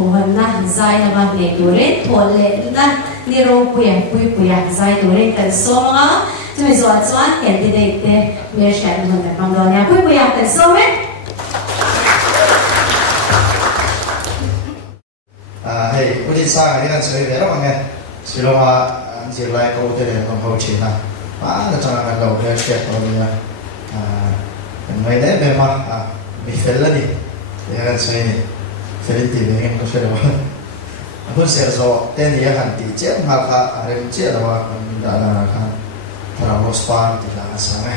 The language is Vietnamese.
Thawhlehnaniropuia turin Thawhlehnaniropuia Puipuia zai turin kan soma chumi zuat chuan candidate te mershan hun ta pangdonia Puipuia kan some hey udi sa ga dinan soi ve ro nge siloma jilai ko te le ko ho china na changa ga lo ge che ko ni ngai ne be ma mi fel la ni ya soi ni felin ti ve ngem ko se lo hun ser zo ten ya han ti che ma kha rem che lo wa da na kha Thlarau span ti la sa nge